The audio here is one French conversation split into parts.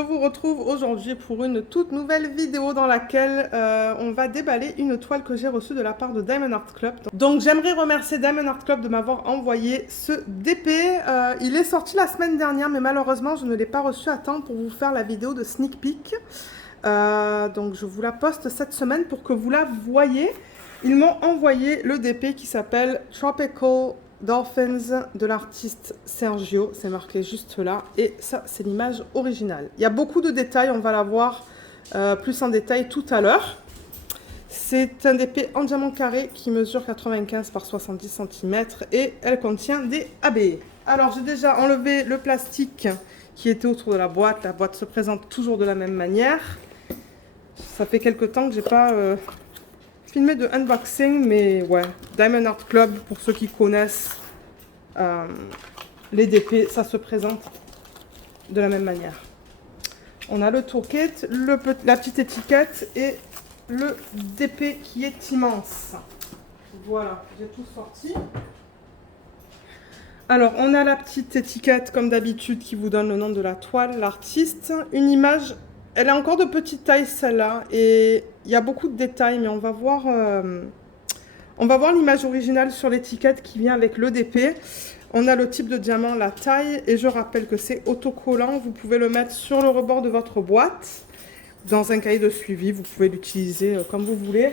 je vous retrouve aujourd'hui pour une toute nouvelle vidéo dans laquelle on va déballer une toile que j'ai reçue de la part de Diamond Art Club. Donc j'aimerais remercier Diamond Art Club de m'avoir envoyé ce DP. Il est sorti la semaine dernière, mais malheureusement je ne l'ai pas reçu à temps pour vous faire la vidéo de sneak peek. Donc je vous la poste cette semaine pour que vous la voyez. Ils m'ont envoyé le DP qui s'appelle Tropical Dolphins de l'artiste Sergio, c'est marqué juste là, et ça c'est l'image originale. Il y a beaucoup de détails, on va la voir plus en détail tout à l'heure. C'est un DP en diamant carré qui mesure 95 par 70 cm et elle contient des AB. Alors j'ai déjà enlevé le plastique qui était autour de la boîte se présente toujours de la même manière. Ça fait quelques temps que j'ai pas filmé de unboxing, mais ouais, Diamond Art Club, pour ceux qui connaissent les DP, ça se présente de la même manière. On a le toolkit, la petite étiquette et le DP qui est immense. Voilà, j'ai tout sorti. Alors, on a la petite étiquette, comme d'habitude, qui vous donne le nom de la toile, l'artiste. Une image, elle est encore de petite taille, celle-là, et il y a beaucoup de détails, mais on va voir l'image originale sur l'étiquette qui vient avec le DP. On a le type de diamant, la taille, et je rappelle que c'est autocollant. Vous pouvez le mettre sur le rebord de votre boîte. Dans un cahier de suivi, vous pouvez l'utiliser comme vous voulez.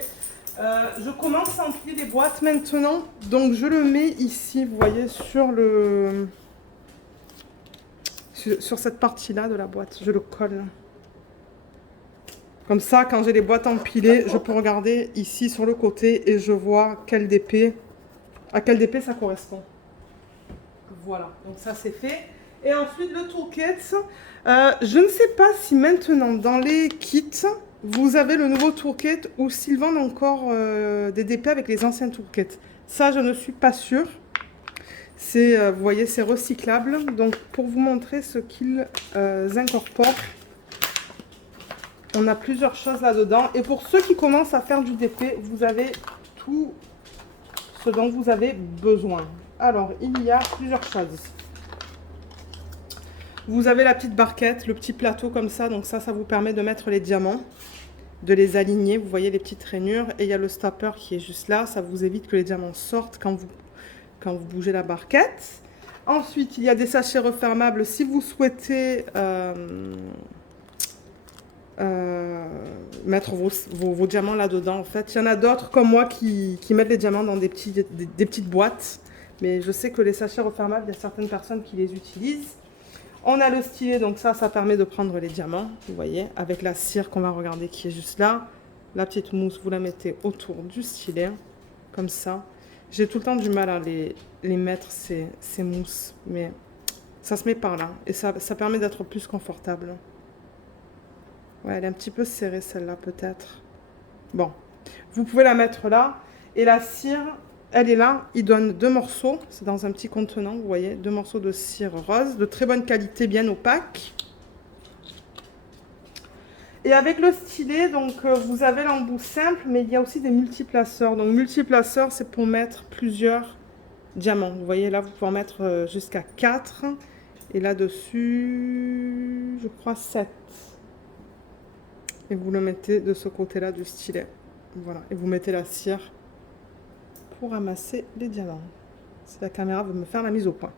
Je commence à empiler les boîtes maintenant. Donc je le mets ici, vous voyez, sur cette partie-là de la boîte. Je le colle. Comme ça, quand j'ai les boîtes empilées, je peux regarder ici sur le côté et je vois à quel DP ça correspond. Voilà, donc ça c'est fait. Et ensuite le toolkit. Je ne sais pas si maintenant dans les kits, vous avez le nouveau toolkit ou s'ils vendent encore des DP avec les anciens toolkits. Ça, je ne suis pas sûre. Vous voyez, c'est recyclable. Donc pour vous montrer ce qu'ils incorporent, on a plusieurs choses là-dedans. Et pour ceux qui commencent à faire du DP, vous avez tout ce dont vous avez besoin. Alors, il y a plusieurs choses. Vous avez la petite barquette, le petit plateau comme ça. Donc ça vous permet de mettre les diamants, de les aligner. Vous voyez les petites rainures. Et il y a le stopper qui est juste là. Ça vous évite que les diamants sortent quand vous bougez la barquette. Ensuite, il y a des sachets refermables si vous souhaitez mettre vos diamants là-dedans. En fait, il y en a d'autres comme moi qui mettent les diamants dans des petites boîtes. Mais je sais que les sachets refermables, il y a certaines personnes qui les utilisent. On a le stylet, donc ça permet de prendre les diamants, vous voyez, avec la cire qu'on va regarder qui est juste là. La petite mousse, vous la mettez autour du stylet, comme ça. J'ai tout le temps du mal à les mettre, ces mousses, mais ça se met par là. Et ça permet d'être plus confortable. Ouais, elle est un petit peu serrée celle-là, peut-être. Bon, vous pouvez la mettre là. Et la cire, elle est là. Il donne 2 morceaux. C'est dans un petit contenant, vous voyez. 2 morceaux de cire rose, de très bonne qualité, bien opaque. Et avec le stylet, donc vous avez l'embout simple, mais il y a aussi des multiplaceurs. Donc multiplaceurs, c'est pour mettre plusieurs diamants. Vous voyez, là, vous pouvez en mettre jusqu'à 4. Et là-dessus, je crois 7. Et vous le mettez de ce côté-là du stylet. Voilà. Et vous mettez la cire pour ramasser les diamants. Si la caméra veut me faire la mise au point.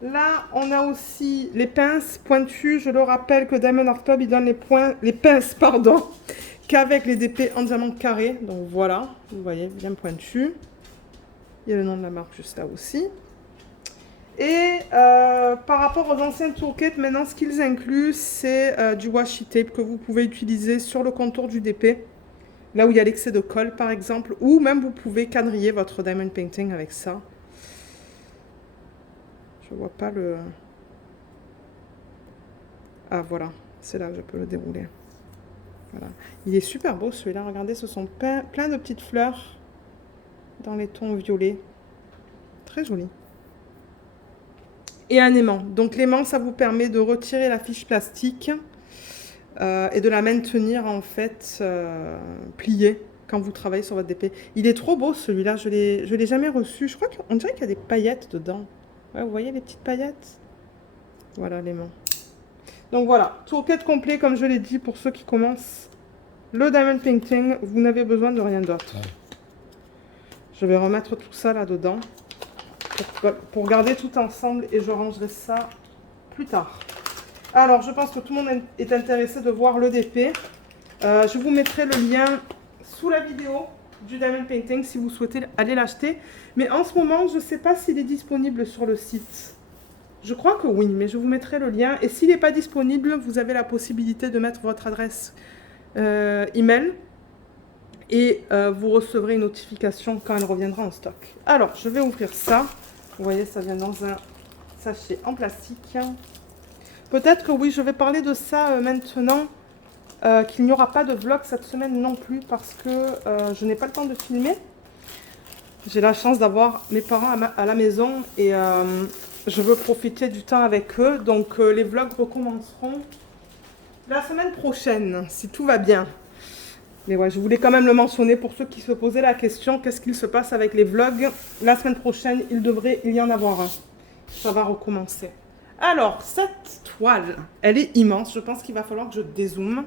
Là, on a aussi les pinces pointues. Je le rappelle que Diamond Art Club, il donne les pinces, qu'avec les DP en diamant carré. Donc voilà, vous voyez, bien pointu. Il y a le nom de la marque juste là aussi. Et par rapport aux anciens toolkits, maintenant ce qu'ils incluent, c'est du washi tape que vous pouvez utiliser sur le contour du DP. Là où il y a l'excès de colle par exemple, ou même vous pouvez quadriller votre diamond painting avec ça. Je vois pas le... Ah voilà, c'est là que je peux le dérouler. Voilà. Il est super beau celui-là, regardez, ce sont plein de petites fleurs dans les tons violets. Très joli. Et un aimant. Donc l'aimant, ça vous permet de retirer la fiche plastique et de la maintenir en fait pliée quand vous travaillez sur votre DP. Il est trop beau celui-là, je l'ai jamais reçu. Je crois qu'on dirait qu'il y a des paillettes dedans. Ouais, vous voyez les petites paillettes? Voilà l'aimant. Donc voilà, toolkit complet comme je l'ai dit pour ceux qui commencent le diamond painting. Vous n'avez besoin de rien d'autre. Je vais remettre tout ça là-dedans pour garder tout ensemble et je rangerai ça plus tard. Alors, je pense que tout le monde est intéressé de voir le DP. Je vous mettrai le lien sous la vidéo du diamond painting si vous souhaitez aller l'acheter. Mais en ce moment, je ne sais pas s'il est disponible sur le site. Je crois que oui, mais je vous mettrai le lien. Et s'il n'est pas disponible, vous avez la possibilité de mettre votre adresse email. Et vous recevrez une notification quand elle reviendra en stock. Alors, je vais ouvrir ça. Vous voyez, ça vient dans un sachet en plastique. Peut-être que oui, je vais parler de ça maintenant. Qu'il n'y aura pas de vlog cette semaine non plus parce que je n'ai pas le temps de filmer. J'ai la chance d'avoir mes parents à la maison et je veux profiter du temps avec eux. Donc les vlogs recommenceront la semaine prochaine, si tout va bien. Mais ouais, je voulais quand même le mentionner pour ceux qui se posaient la question, qu'est-ce qu'il se passe avec les vlogs? La semaine prochaine, il devrait y en avoir un. Ça va recommencer. Alors, cette toile, elle est immense. Je pense qu'il va falloir que je dézoome.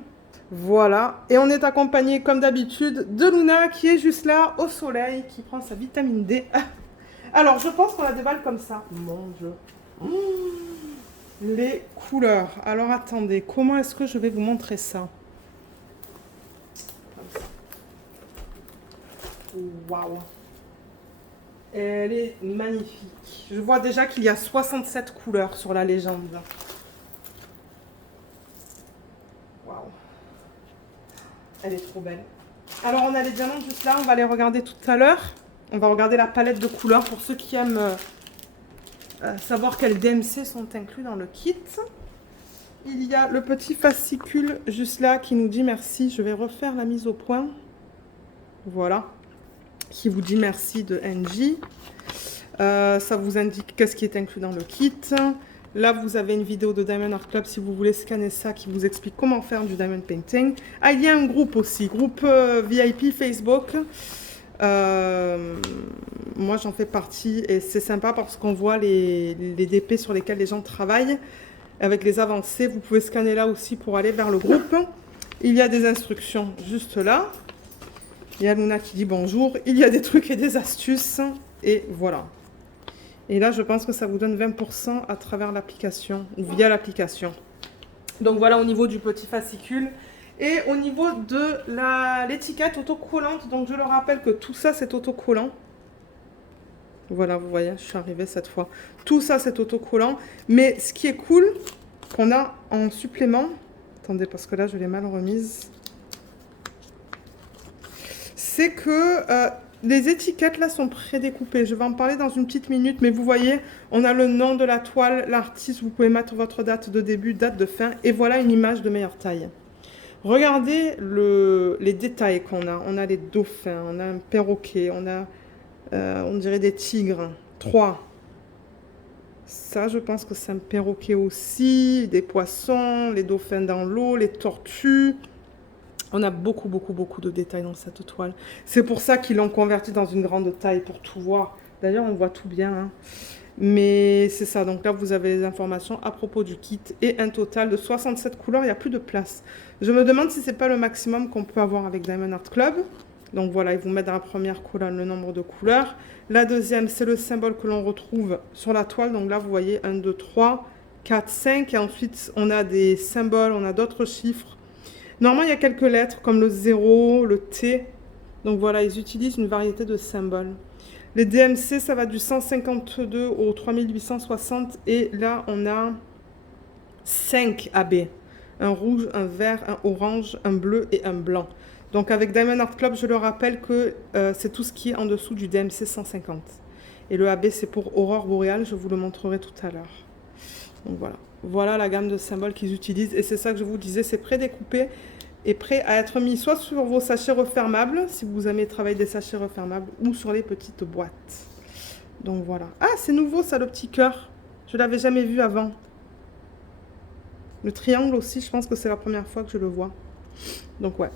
Voilà, et on est accompagné comme d'habitude de Luna qui est juste là au soleil, qui prend sa vitamine D. Alors, je pense qu'on la déballe comme ça. Mon Dieu. Les couleurs. Alors, attendez, comment est-ce que je vais vous montrer ça? Comme ça. Waouh. Elle est magnifique. Je vois déjà qu'il y a 67 couleurs sur la légende. Waouh. Elle est trop belle. Alors, on a les diamants juste là. On va les regarder tout à l'heure. On va regarder la palette de couleurs pour ceux qui aiment savoir quels DMC sont inclus dans le kit. Il y a le petit fascicule juste là qui nous dit merci. Je vais refaire la mise au point. Voilà. Qui vous dit merci de NJ. Ça vous indique qu'est-ce qui est inclus dans le kit. Là, vous avez une vidéo de Diamond Art Club si vous voulez scanner ça qui vous explique comment faire du diamond painting. Ah, il y a un groupe aussi, groupe VIP Facebook. Moi, j'en fais partie et c'est sympa parce qu'on voit les DP sur lesquels les gens travaillent. Avec les avancées, vous pouvez scanner là aussi pour aller vers le groupe. Il y a des instructions juste là. Il y a Luna qui dit bonjour. Il y a des trucs et des astuces. Et voilà. Et là, je pense que ça vous donne 20% à travers l'application ou via l'application. Donc voilà au niveau du petit fascicule. Et au niveau de l'étiquette autocollante, donc je le rappelle que tout ça c'est autocollant. Voilà, vous voyez, je suis arrivée cette fois. Tout ça c'est autocollant. Mais ce qui est cool, qu'on a en supplément... Attendez, parce que là je l'ai mal remise. C'est que... les étiquettes là sont prédécoupées. Je vais en parler dans une petite minute, mais vous voyez, on a le nom de la toile, l'artiste, vous pouvez mettre votre date de début, date de fin, et voilà une image de meilleure taille. Regardez les détails qu'on a. On a les dauphins, on a un perroquet, on a, on dirait des tigres. 3. Ça, je pense que c'est un perroquet aussi, des poissons, les dauphins dans l'eau, les tortues. On a beaucoup de détails dans cette toile. C'est pour ça qu'ils l'ont converti dans une grande taille, pour tout voir. D'ailleurs, on voit tout bien. Hein. Mais c'est ça. Donc là, vous avez les informations à propos du kit. Et un total de 67 couleurs. Il n'y a plus de place. Je me demande si ce n'est pas le maximum qu'on peut avoir avec Diamond Art Club. Donc voilà, ils vous mettent dans la première colonne le nombre de couleurs. La deuxième, c'est le symbole que l'on retrouve sur la toile. Donc là, vous voyez 1, 2, 3, 4, 5. Et ensuite, on a des symboles, on a d'autres chiffres. Normalement, il y a quelques lettres comme le 0, le T. Donc voilà, ils utilisent une variété de symboles. Les DMC, ça va du 152 au 3860. Et là, on a 5 AB. Un rouge, un vert, un orange, un bleu et un blanc. Donc avec Diamond Art Club, je le rappelle que c'est tout ce qui est en dessous du DMC 150. Et le AB, c'est pour Aurore Boréale. Je vous le montrerai tout à l'heure. Donc voilà. Voilà la gamme de symboles qu'ils utilisent. Et c'est ça que je vous disais, c'est prédécoupé et prêt à être mis soit sur vos sachets refermables, si vous aimez travailler des sachets refermables, ou sur les petites boîtes. Donc voilà. Ah, c'est nouveau ça, le petit cœur. Je ne l'avais jamais vu avant. Le triangle aussi, je pense que c'est la première fois que je le vois. Donc ouais.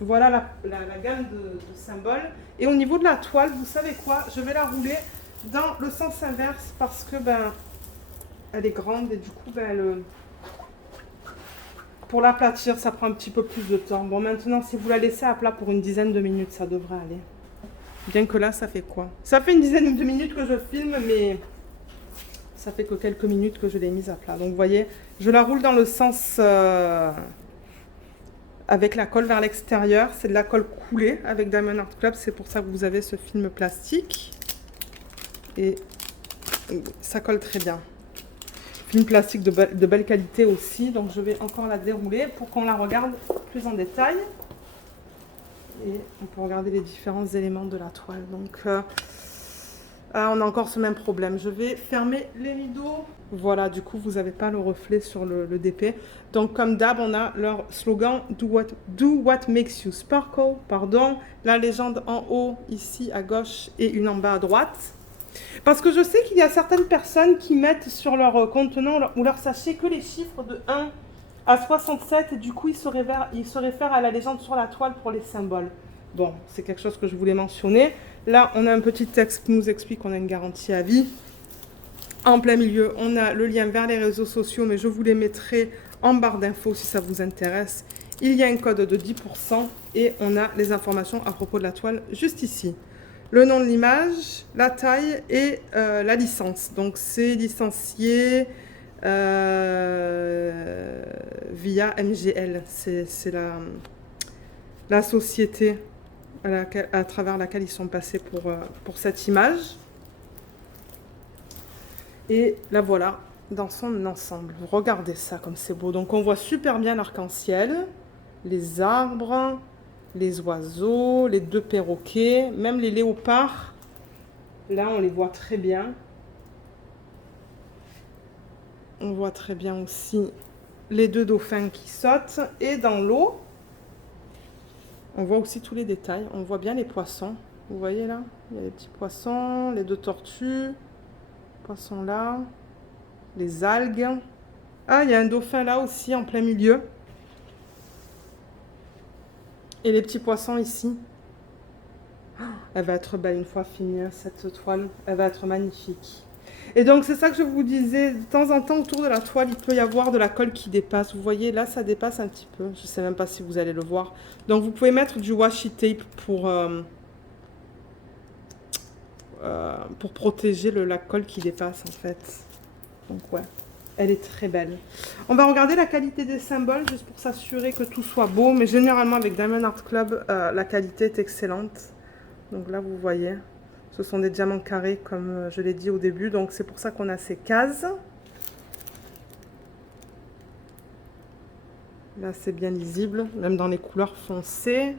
Voilà la gamme de symboles. Et au niveau de la toile, vous savez quoi? Je vais la rouler dans le sens inverse parce que ben... elle est grande et du coup, ben, pour l'aplatir, ça prend un petit peu plus de temps. Bon, maintenant, si vous la laissez à plat pour une dizaine de minutes, ça devrait aller. Bien que là, ça fait quoi? Ça fait une dizaine de minutes que je filme, mais ça fait que quelques minutes que je l'ai mise à plat. Donc, vous voyez, je la roule dans le sens avec la colle vers l'extérieur. C'est de la colle coulée avec Diamond Art Club. C'est pour ça que vous avez ce film plastique. Et ça colle très bien. Film plastique de belle qualité aussi. Donc, je vais encore la dérouler pour qu'on la regarde plus en détail. Et on peut regarder les différents éléments de la toile. Donc, on a encore ce même problème. Je vais fermer les rideaux. Voilà, du coup, vous n'avez pas le reflet sur le DP. Donc, comme d'hab, on a leur slogan do what makes you sparkle. Pardon. La légende en haut, ici à gauche, et une en bas à droite. Parce que je sais qu'il y a certaines personnes qui mettent sur leur contenant ou leur sachet que les chiffres de 1 à 67. Et du coup, ils se réfèrent à la légende sur la toile pour les symboles. Bon, c'est quelque chose que je voulais mentionner. Là, on a un petit texte qui nous explique qu'on a une garantie à vie. En plein milieu, on a le lien vers les réseaux sociaux, mais je vous les mettrai en barre d'infos si ça vous intéresse. Il y a un code de 10% et on a les informations à propos de la toile juste ici. Le nom de l'image, la taille et la licence. Donc, c'est licencié via MGL. C'est la société à travers laquelle ils sont passés pour cette image. Et la voilà dans son ensemble. Regardez ça comme c'est beau. Donc on voit super bien l'arc-en-ciel, les arbres, les oiseaux, les deux perroquets, même les léopards. Là on les voit très bien. On voit très bien aussi les deux dauphins qui sautent. Et dans l'eau, on voit aussi tous les détails. On voit bien les poissons. Vous voyez là, il y a les petits poissons, les deux tortues, poissons là, les algues. Ah, il y a un dauphin là aussi en plein milieu. Et les petits poissons ici. Elle va être belle une fois finie, cette toile. Elle va être magnifique. Et donc, c'est ça que je vous disais. De temps en temps, autour de la toile, il peut y avoir de la colle qui dépasse. Vous voyez, là, ça dépasse un petit peu. Je ne sais même pas si vous allez le voir. Donc, vous pouvez mettre du washi tape pour protéger la colle qui dépasse, en fait. Donc, ouais. Elle est très belle. On va regarder la qualité des symboles, juste pour s'assurer que tout soit beau. Mais généralement, avec Diamond Art Club, la qualité est excellente. Donc là, vous voyez, ce sont des diamants carrés, comme je l'ai dit au début. Donc, c'est pour ça qu'on a ces cases. Là, c'est bien lisible, même dans les couleurs foncées.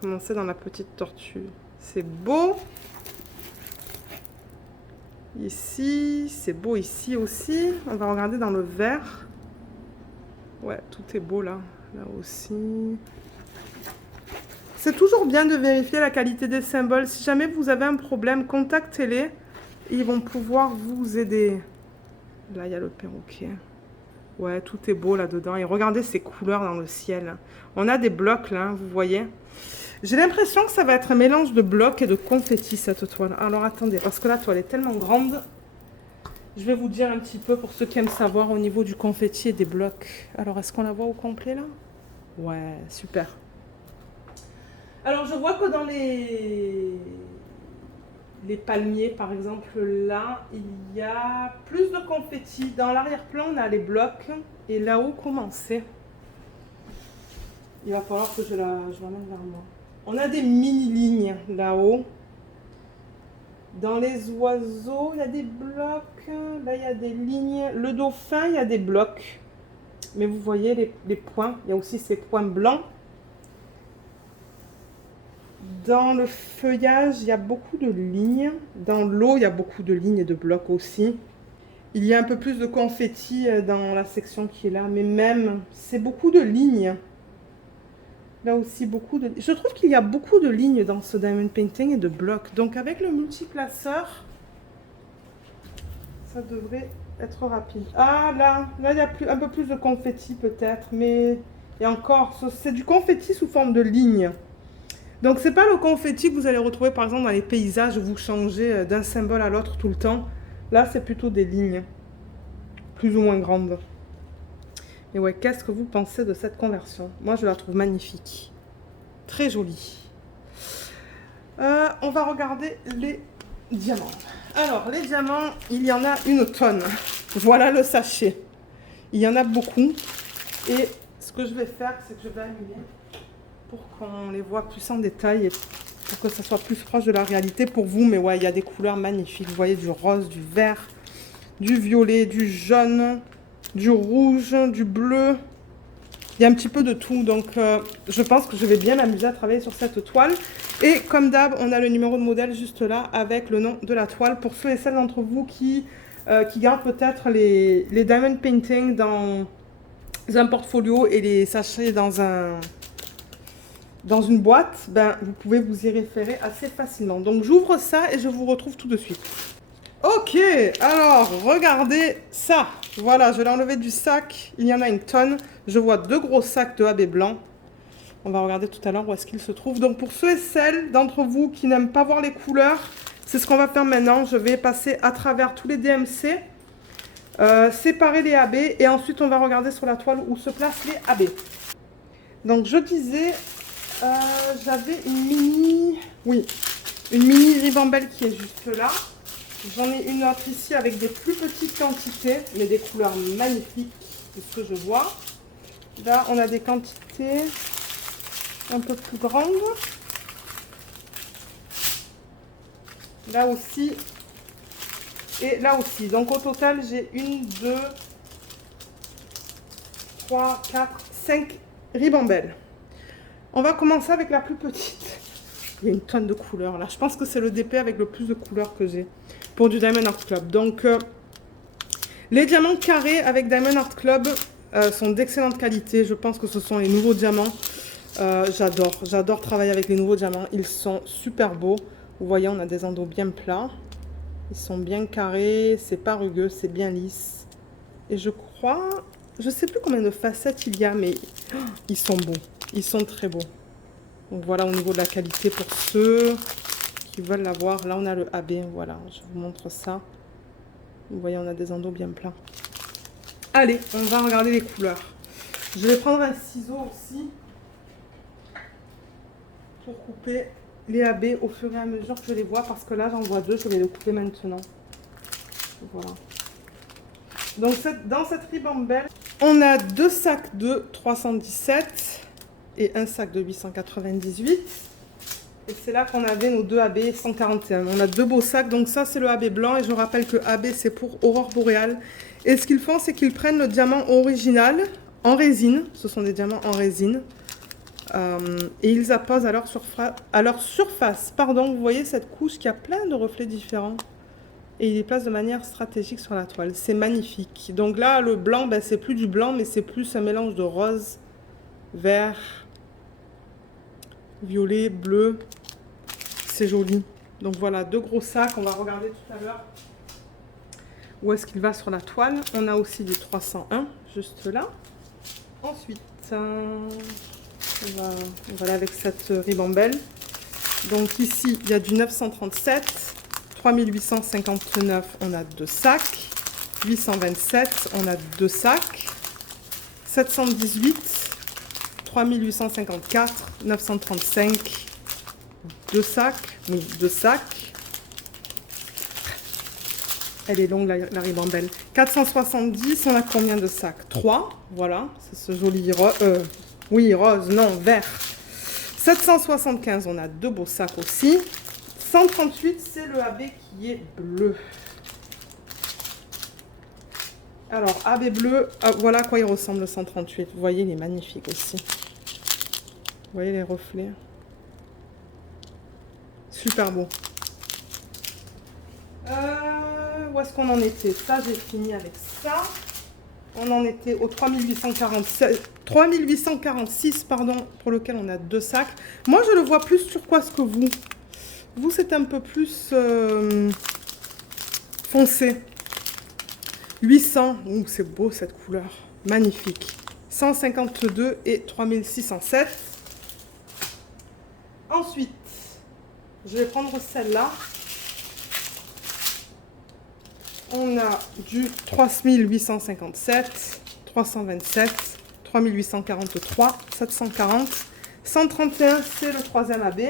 Commencez dans la petite tortue. C'est beau. Ici, c'est beau ici aussi. On va regarder dans le vert. Ouais, tout est beau là. Là aussi. C'est toujours bien de vérifier la qualité des symboles. Si jamais vous avez un problème, contactez-les. Ils vont pouvoir vous aider. Là, il y a le perroquet. Ouais, tout est beau là-dedans. Et regardez ces couleurs dans le ciel. On a des blocs là, vous voyez. J'ai l'impression que ça va être un mélange de blocs et de confettis, cette toile. Alors, attendez, parce que la toile est tellement grande. Je vais vous dire un petit peu pour ceux qui aiment savoir au niveau du confetti et des blocs. Alors, est-ce qu'on la voit au complet là? Ouais, super. Alors, je vois que dans les palmiers, par exemple, là, il y a plus de confettis. Dans l'arrière-plan, on a les blocs. Et là-haut, comment c'est? Il va falloir que je l'amène vers moi. On a des mini-lignes là-haut. Dans les oiseaux, il y a des blocs. Là, il y a des lignes. Le dauphin, il y a des blocs. Mais vous voyez les points. Il y a aussi ces points blancs. Dans le feuillage, il y a beaucoup de lignes. Dans l'eau, il y a beaucoup de lignes et de blocs aussi. Il y a un peu plus de confettis dans la section qui est là. Mais même, c'est beaucoup de lignes. Là aussi, beaucoup de... Je trouve qu'il y a beaucoup de lignes dans ce diamond painting et de blocs. Donc, avec le multiplaceur, ça devrait être rapide. Ah, là il y a un peu plus de confetti peut-être. Mais, et encore, c'est du confetti sous forme de lignes. Donc, c'est pas le confetti que vous allez retrouver, par exemple, dans les paysages où vous changez d'un symbole à l'autre tout le temps. Là, c'est plutôt des lignes, plus ou moins grandes. Et ouais, qu'est-ce que vous pensez de cette conversion? Moi, je la trouve magnifique. Très jolie. On va regarder les diamants. Alors, les diamants, il y en a une tonne. Voilà le sachet. Il y en a beaucoup. Et ce que je vais faire, c'est que je vais allumer pour qu'on les voit plus en détail et pour que ça soit plus proche de la réalité pour vous. Mais ouais, il y a des couleurs magnifiques. Vous voyez du rose, du vert, du violet, du jaune, du rouge, du bleu. Il y a un petit peu de tout. Donc, je pense que je vais bien m'amuser à travailler sur cette toile. Et comme d'hab, on a le numéro de modèle juste là avec le nom de la toile. Pour ceux et celles d'entre vous qui gardent peut-être les diamond painting dans un portfolio et les sachets dans une boîte, ben, vous pouvez vous y référer assez facilement. Donc j'ouvre ça et je vous retrouve tout de suite. Ok, alors regardez ça. Voilà, je l'ai enlevé du sac. Il y en a une tonne. Je vois 2 gros sacs de AB blanc. On va regarder tout à l'heure où est-ce qu'ils se trouvent. Donc pour ceux et celles d'entre vous qui n'aiment pas voir les couleurs, c'est ce qu'on va faire maintenant. Je vais passer à travers tous les DMC, séparer les AB et ensuite on va regarder sur la toile où se placent les AB. Donc je disais, j'avais une mini ribambelle qui est juste là. J'en ai une autre ici avec des plus petites quantités, mais des couleurs magnifiques, c'est ce que je vois. Là, on a des quantités un peu plus grandes. Là aussi. Et là aussi. Donc au total, j'ai 1, 2, 3, 4, 5 ribambelles. On va commencer avec la plus petite. Il y a une tonne de couleurs là. Je pense que c'est le DP avec le plus de couleurs que j'ai pour du Diamond Art Club. Donc, les diamants carrés avec Diamond Art Club sont d'excellente qualité. Je pense que ce sont les nouveaux diamants. J'adore travailler avec les nouveaux diamants. Ils sont super beaux. Vous voyez, on a des endos bien plats. Ils sont bien carrés. C'est pas rugueux, c'est bien lisse. Et je crois... Je sais plus combien de facettes il y a, mais ils sont beaux. Ils sont très beaux. Donc voilà au niveau de la qualité pour ceux qui veulent l'avoir. Là on a le AB, voilà, je vous montre ça. Vous voyez, on a des endos bien plats. Allez, on va regarder les couleurs. Je vais prendre un ciseau aussi pour couper les AB au fur et à mesure que je les vois, parce que là j'en vois 2, je vais les couper maintenant. Voilà. Donc dans cette ribambelle, on a 2 sacs de 317 et un sac de 898. Et c'est là qu'on avait nos 2 AB 141. On a 2 beaux sacs. Donc ça, c'est le AB blanc. Et je rappelle que AB, c'est pour Aurore Boréale. Et ce qu'ils font, c'est qu'ils prennent le diamant original en résine. Ce sont des diamants en résine. Et ils apposent à leur surface. Pardon, vous voyez cette couche qui a plein de reflets différents. Et ils les placent de manière stratégique sur la toile. C'est magnifique. Donc là, le blanc, ben, c'est plus du blanc, mais c'est plus un mélange de rose, vert, violet, bleu. C'est joli. Donc voilà, 2 gros sacs. On va regarder tout à l'heure où est-ce qu'il va sur la toile. On a aussi du 301, juste là. Ensuite, on va aller avec cette ribambelle. Donc ici, il y a du 937. 3859, on a 2 sacs. 827, on a 2 sacs. 718, 3854, 935, 2 sacs. Oui, 2 sacs. Elle est longue la ribambelle. 470, on a combien de sacs? 3, voilà. C'est ce joli rose, non, vert. 775, on a 2 beaux sacs aussi. 138, c'est le AB qui est bleu. Alors, AB bleu, voilà à quoi il ressemble le 138. Vous voyez, il est magnifique aussi. Vous voyez les reflets. Super beau. Où est-ce qu'on en était? Ça, j'ai fini avec ça. On en était au 3846, pardon, pour lequel on a 2 sacs. Moi, je le vois plus turquoise que vous. Vous, c'est un peu plus foncé. 800, c'est beau cette couleur, magnifique. 152 et 3607. Ensuite, je vais prendre celle-là. On a du 3857, 327, 3843, 740, 131, c'est le troisième AB.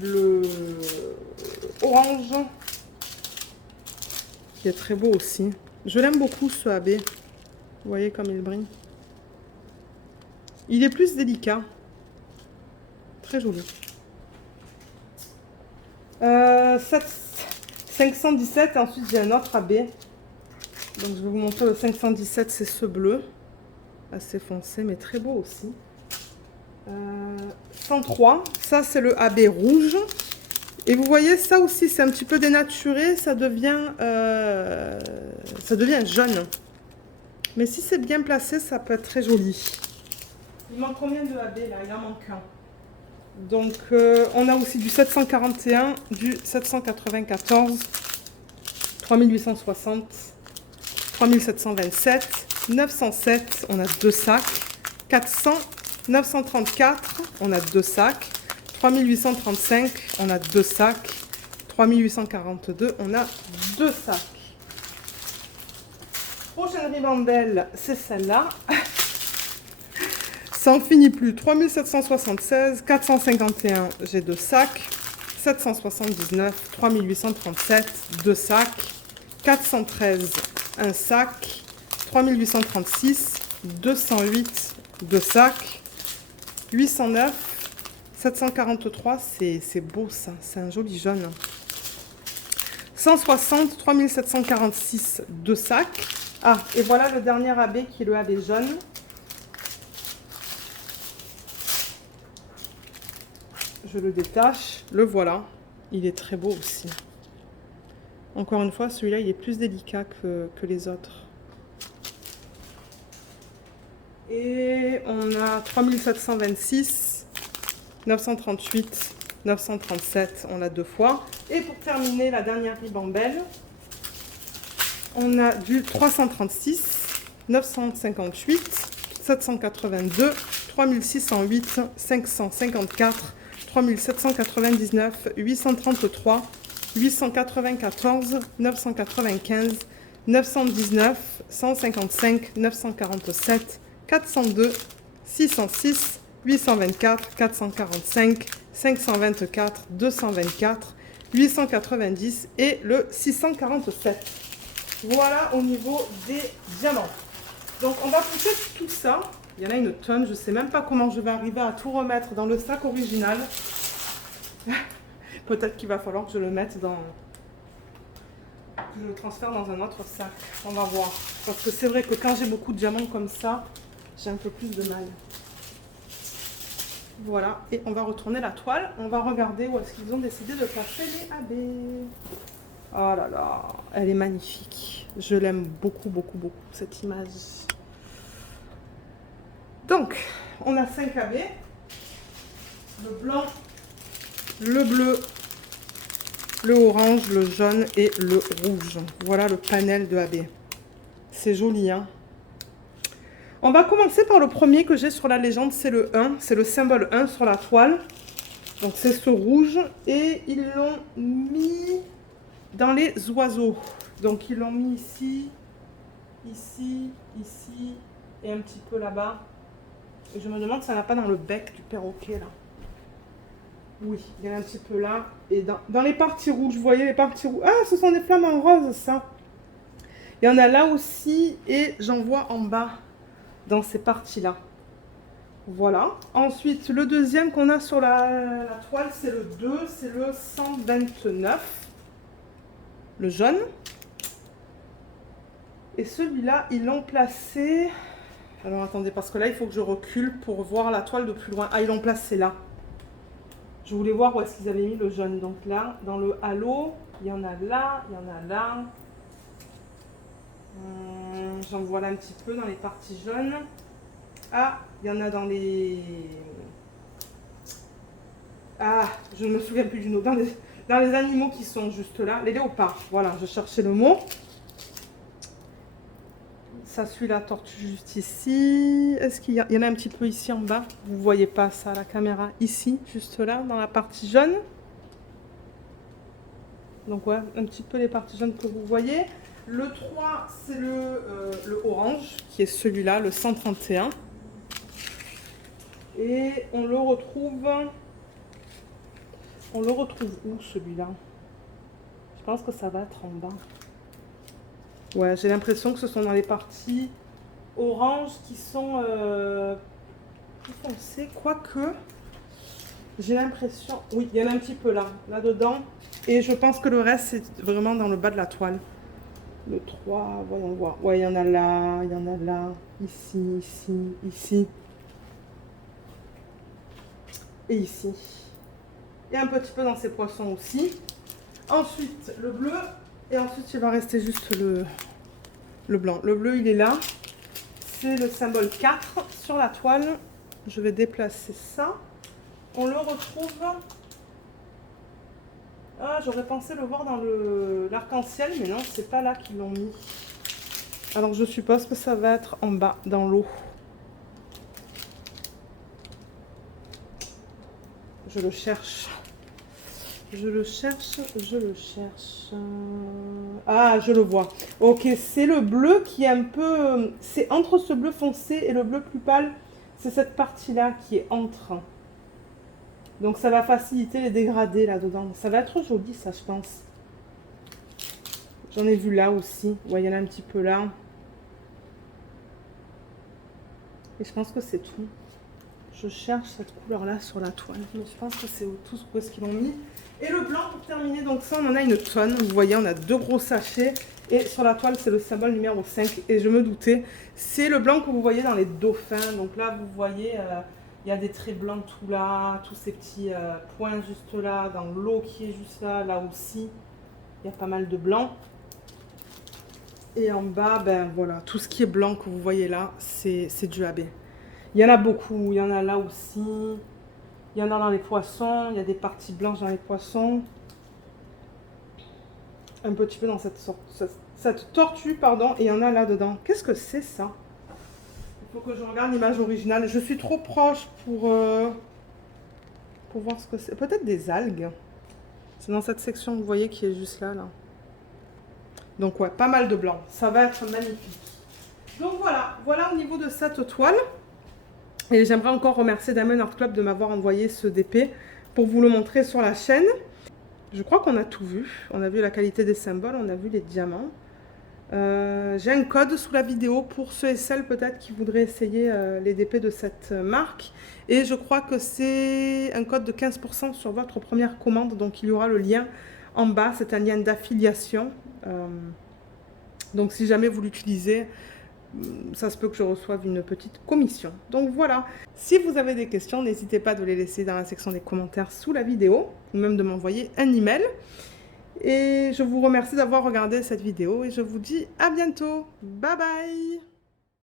Le orange, qui est très beau aussi. Je l'aime beaucoup ce AB. Vous voyez comme il brille. Il est plus délicat. Très joli. 517, et ensuite j'ai un autre AB. Donc je vais vous montrer le 517, c'est ce bleu. Assez foncé, mais très beau aussi. 103, ça c'est le AB rouge. Et vous voyez, ça aussi, c'est un petit peu dénaturé, ça devient jaune. Mais si c'est bien placé, ça peut être très joli. Il manque combien de AB là? Il en manque un. Donc, on a aussi du 741, du 794, 3860, 3727, 907, on a 2 sacs, 400, 934, on a 2 sacs, 3835, on a 2 sacs, 3842, on a 2 sacs. Prochaine ribambelle, c'est celle-là. Ça en finit plus. 3776, 451, j'ai 2 sacs. 779, 3837, 2 sacs. 413, un sac. 3836, 208, 2 sacs. 809, 743, c'est beau ça, c'est un joli jaune. 160, 3746, 2 sacs. Ah, et voilà le dernier AB qui est le AB jaune. Je le détache, le voilà. Il est très beau aussi. Encore une fois, celui-là, il est plus délicat que les autres. Et on a 3726, 938, 937, on l'a 2 fois. Et pour terminer la dernière ribambelle, on a du 336, 958, 782, 3608, 554, 3799, 833, 894, 995, 919, 155, 947, 402, 606, 824, 445, 524, 224, 890 et le 647. Voilà au niveau des diamants. Donc on va pousser tout ça. Il y en a une tonne. Je ne sais même pas comment je vais arriver à tout remettre dans le sac original. Peut-être qu'il va falloir que je le mette dans... que je le transfère dans un autre sac. On va voir. Parce que c'est vrai que quand j'ai beaucoup de diamants comme ça, j'ai un peu plus de mal. Voilà. Et on va retourner la toile. On va regarder où est-ce qu'ils ont décidé de placer les AB. Oh là là, elle est magnifique. Je l'aime beaucoup, beaucoup, beaucoup, cette image. Donc, on a 5 AB. Le blanc, le bleu, le orange, le jaune et le rouge. Voilà le panel de AB. C'est joli, hein? On va commencer par le premier que j'ai sur la légende, c'est le 1. C'est le symbole 1 sur la toile. Donc, c'est ce rouge. Et ils l'ont mis dans les oiseaux. Donc, ils l'ont mis ici, ici, ici et un petit peu là-bas. Et je me demande si ça n'a pas dans le bec du perroquet, là. Oui, il y en a un petit peu là. Et dans les parties rouges, vous voyez les parties rouges. Ah, ce sont des flammes en rose, ça. Il y en a là aussi. Et j'en vois en bas, dans ces parties-là. Voilà. Ensuite, le deuxième qu'on a sur la toile, c'est le 2. C'est le 129. Le jaune. Et celui-là, ils l'ont placé... Alors, attendez, parce que là, il faut que je recule pour voir la toile de plus loin. Ah, ils l'ont placé là. Je voulais voir où est-ce qu'ils avaient mis le jaune. Donc là, dans le halo, il y en a là, il y en a là. J'en vois là un petit peu dans les parties jaunes. Ah, il y en a dans les... Ah, je ne me souviens plus du nom. Dans les animaux qui sont juste là. Les léopards. Voilà, je cherchais le mot. Ça suit la tortue juste ici. Est-ce qu'il y en a un petit peu ici en bas? Vous ne voyez pas ça à la caméra. Ici, juste là, dans la partie jaune. Donc ouais, un petit peu les parties jaunes que vous voyez. Le 3, c'est le orange, qui est celui-là, le 131. Et on le retrouve où celui-là? Je pense que ça va être en bas. Ouais, j'ai l'impression que ce sont dans les parties orange qui sont plus foncées. Quoique, j'ai l'impression... Oui, il y en a un petit peu là-dedans. Et je pense que le reste, c'est vraiment dans le bas de la toile. Le 3, voyons voir. Ouais, il y en a là, il y en a là, ici, ici, ici. Et ici. Et un petit peu dans ces poissons aussi. Ensuite, le bleu. Et ensuite, il va rester juste le blanc. Le bleu, il est là. C'est le symbole 4 sur la toile. Je vais déplacer ça. On le retrouve... Ah, j'aurais pensé le voir dans l'arc-en-ciel, mais non, c'est pas là qu'ils l'ont mis. Alors, je suppose que ça va être en bas, dans l'eau. Je le cherche. Je le cherche, je le cherche. Ah, je le vois. Ok, c'est le bleu qui est un peu... C'est entre ce bleu foncé et le bleu plus pâle. C'est cette partie-là qui est entre. Donc ça va faciliter les dégradés là-dedans. Ça va être joli, ça, je pense. J'en ai vu là aussi. Ouais, il y en a un petit peu là. Et je pense que c'est tout. Je cherche cette couleur-là sur la toile. Mais je pense que c'est tout ce qu'ils ont mis. Et le blanc pour terminer. Donc ça, on en a une tonne. Vous voyez, on a 2 gros sachets. Et sur la toile, c'est le symbole numéro 5. Et je me doutais. C'est le blanc que vous voyez dans les dauphins. Donc là, vous voyez, il y a des traits blancs tout là. Tous ces petits points juste là. Dans l'eau qui est juste là. Là aussi, il y a pas mal de blanc. Et en bas, ben voilà, tout ce qui est blanc que vous voyez là, c'est du AB. Il y en a beaucoup, il y en a là aussi. Il y en a dans les poissons, il y a des parties blanches dans les poissons. Un petit peu dans cette tortue, pardon, et il y en a là-dedans. Qu'est-ce que c'est ça? Il faut que je regarde l'image originale. Je suis trop proche pour voir ce que c'est. Peut-être des algues. C'est dans cette section, vous voyez, qui est juste là. Donc ouais, pas mal de blanc. Ça va être magnifique. Donc voilà au niveau de cette toile. Et j'aimerais encore remercier Diamond Art Club de m'avoir envoyé ce DP pour vous le montrer sur la chaîne. Je crois qu'on a tout vu. On a vu la qualité des symboles, on a vu les diamants. J'ai un code sous la vidéo pour ceux et celles peut-être qui voudraient essayer les DP de cette marque. Et je crois que c'est un code de 15% sur votre première commande. Donc il y aura le lien en bas. C'est un lien d'affiliation. Donc si jamais vous l'utilisez, ça se peut que je reçoive une petite commission. Donc voilà, si vous avez des questions, n'hésitez pas de les laisser dans la section des commentaires sous la vidéo, ou même de m'envoyer un email. Et je vous remercie d'avoir regardé cette vidéo et je vous dis à bientôt. Bye bye!